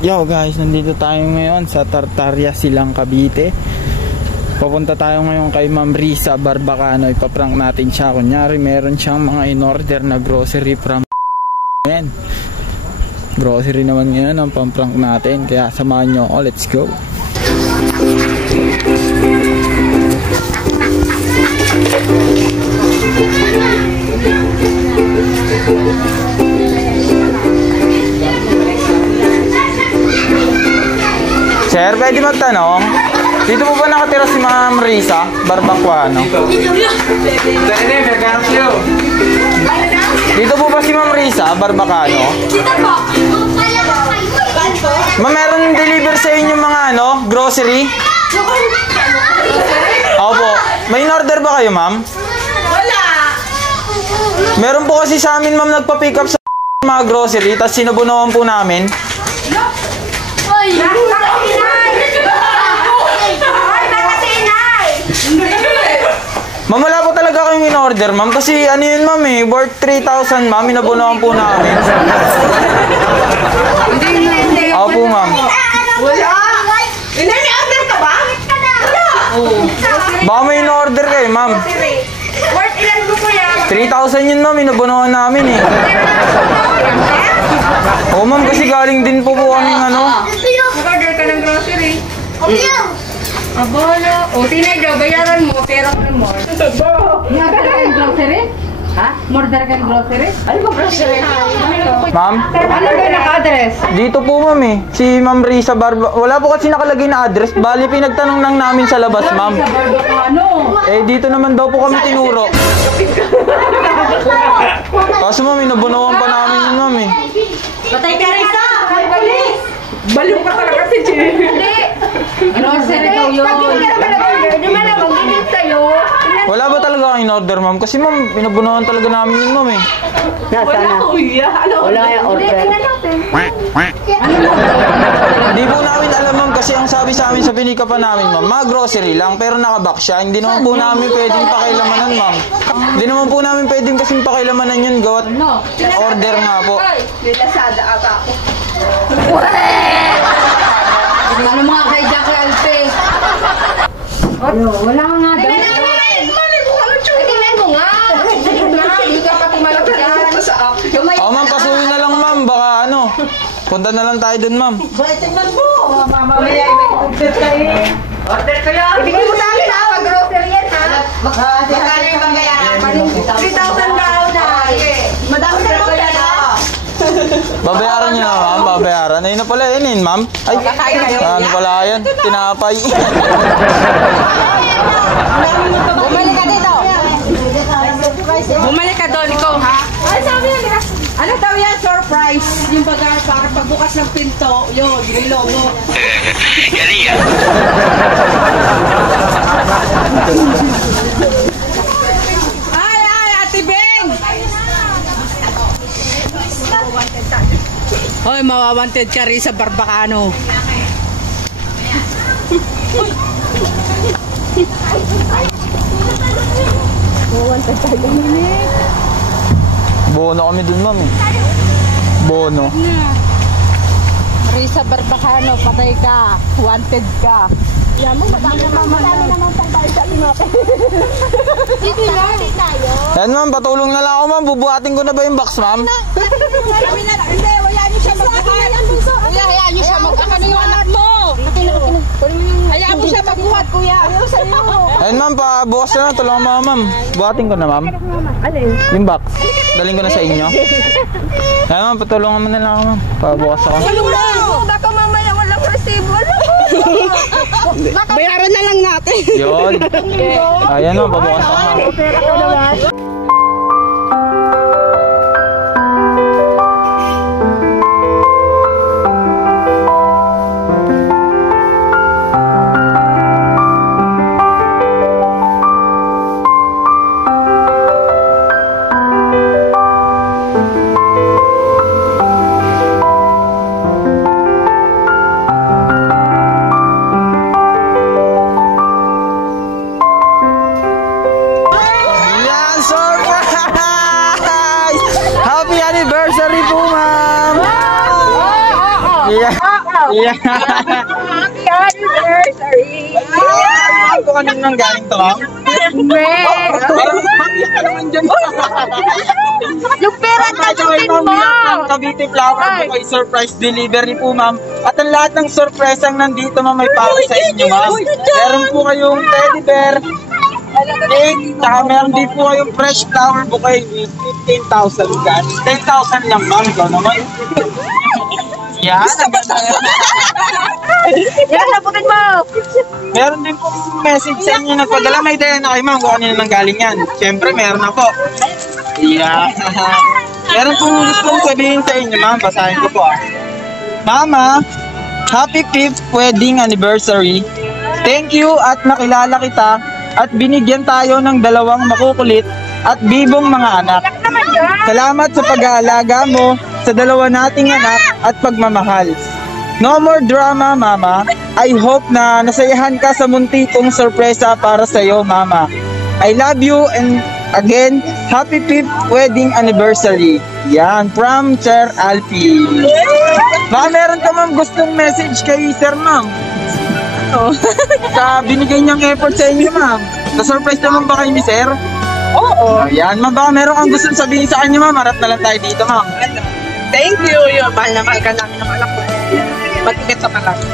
Yo guys, nandito tayo ngayon sa Tartaria, Silang, Cavite. Papunta tayo ngayon kay Ma'am Risa Barbacano. Ipaprank natin siya. Kunyari meron siyang mga in-order na grocery from grocery naman ngayon ang pamprank natin. Kaya samahan nyo ako, let's go. Sir, pwede magtanong? Dito po ba nakatira si Ma'am Risa Barbacano? Dito po ba si Ma'am Risa Barbacano? Ma'am, meron deliver sa inyo mga grocery? Opo. May in-order ba kayo, ma'am? Wala. Meron po kasi sa amin, ma'am, nagpa-pick up sa mga grocery, tapos sinubunuhan po namin. Ma'am, wala po talaga kayong in-order, ma'am. Kasi ano yun, ma'am, worth 3,000, ma'am. Inabunuhan po namin. Hindi. Opo, ma'am. Wala. In-order ka ba? Wala. Baka may in-order kayo, ma'am. Worth ilan po yan? 3,000 yun, ma'am. Inabunuhan namin, Oo, ma'am, kasi galing din po kami Mag-order ka ng grocery. Abolo. O, tinay bayaran mo, pero mo. Order ka ng grocery? Ha? Order ka ng grocery? Ano ba grocery? Ma'am? Ano ba naka-address? Dito po, ma'am, Si Ma'am Risa Wala po kasi nakalagay na address. Bali, pinagtanong lang namin sa labas, ma'am. Sa Barbacano. Dito naman daw po kami tinuro. Kaso, ma'am, inabunuhan pa namin yun, ma'am, Patay ka, Risa! Bilis! Baliw ka talaga si Jay. Hindi! Grocery daw yun. Pag hindi ka naman nag-order, di ba na mag-init sa'yo? Wala ba talaga kang in-order, ma'am? Kasi, ma'am, inabunuhan talaga namin yun, ma'am, Wala kuya. Wala kaya order. Hindi po namin alam, ma'am, kasi ang sabi sa amin sa pinikapan namin, ma'am, mga grocery lang, pero nakabox siya. Hindi naman po namin pwedeng pakialamanan, ma'am. Hindi naman po namin pwedeng kasing pakialamanan yun, gawat order nga po. Nilasada ata ako. Ano mga kay Jackie Alpe? Wala nga daw. Tingnan mo nga. Hindi ka pati malagyan. Ma'am, pasuloy na lang, ma'am. Baka punta na lang tayo dun, ma'am. Tingnan mo. Mamaya may order kayo. Order kayo. Ibigay mo sa akin ha. Mag-grocery yan ha. Magkano yung panggayaran? 3,000 daw na. Madami na naman yan ha. Babayaran niyo na, ma'am. Babayaran. Ayun na pala, yun, ma'am. Ay, ano pala yan? Tinapay. Bumalik ka dito. Bumalik ka doon, ikaw ha? Ay, sabi yan. Ano daw yan? Surprise! Yung para pagbukas ng pinto, yun, nilogo. Galing yan. Ay, Ate Beng! Hoy, mawawanted ka rin sa Barbacano. Bono kami dun, ma'am, Bono. Risa Barbacano, patay ka. Wanted ka. Yan mo, madami naman pang tayo sa akin natin. Dito lang. Tayo. Yan, ma'am. Patulong na lang ako, ma'am. Bubuhatin ko na ba yung box, ma'am? Hindi, wala niyo siya magbuhat. Kuya, hayaan niyo siya mag-akano yung anak mo. Hayaan mo siya magbuhat, kuya. Ayaw sa'yo. Ayun, ma'am. Bukas na lang. Tulungan mo, ma'am. Buhatin ko na, ma'am. Alin? Yung box. Daling ko na sa inyo. Ayun, ma'am. Patulungan mo na lang ako, ma'am. Pabukas ako. Baka mamaya walang resibo. Bayaran na lang natin. Yun. Ayan, ma'am. Pabukas ako, ma'am. Pera ka naman. Happy anniversary po, ma'am! Yeah. Yeah. Happy anniversary! Alam ko kanina nang galing to, ma'am. Parang happy ka naman dyan. Yung pera tagutin mo! Ma'am, Cavite Flower po ay surprise delivery po, ma'am. At ang lahat ng surprise ang nandito, ma'am, may para sa inyo, ma'am. Meron po kayong teddy bear, cake, saka meron din po kayong fresh flower bouquet with 15,000 cash. 10,000 lang, ma'am. Ikaw naman. Yan. Yan, sabutin mo! Meron din po message sa inyo nagpadala. May idea na kayo, ma'am, kung kanina nang galing yan. Siyempre, meron na po. Yeah. Meron po gustong sabihin sa inyo, ma'am. Basahin ko po, ah. Mama, happy 5th wedding anniversary. Thank you at nakilala kita at binigyan tayo ng 2 makukulit at bibong mga anak. Salamat sa pag-aalaga mo sa 2 nating anak at pagmamahal. No more drama, Mama. I hope na nasayahan ka sa munti kong sorpresa para sa iyo, Mama. I love you and again, happy 5th wedding anniversary. Yan, from Sir Alfie. Baka meron ka, ma'am, gustong message kay Sir, ma'am? Sa binigay niyang effort sa inyo, ma'am. Na-surprise naman ba kayo ni Sir? Oo. Yan, ma'am, baka meron kang gustong sabihin sa kanya, ma'am. Harap na lang tayo dito, ma'am. Thank you. Mahal na mahal ka namin ng anak ko. Mag-ingat sa malaki.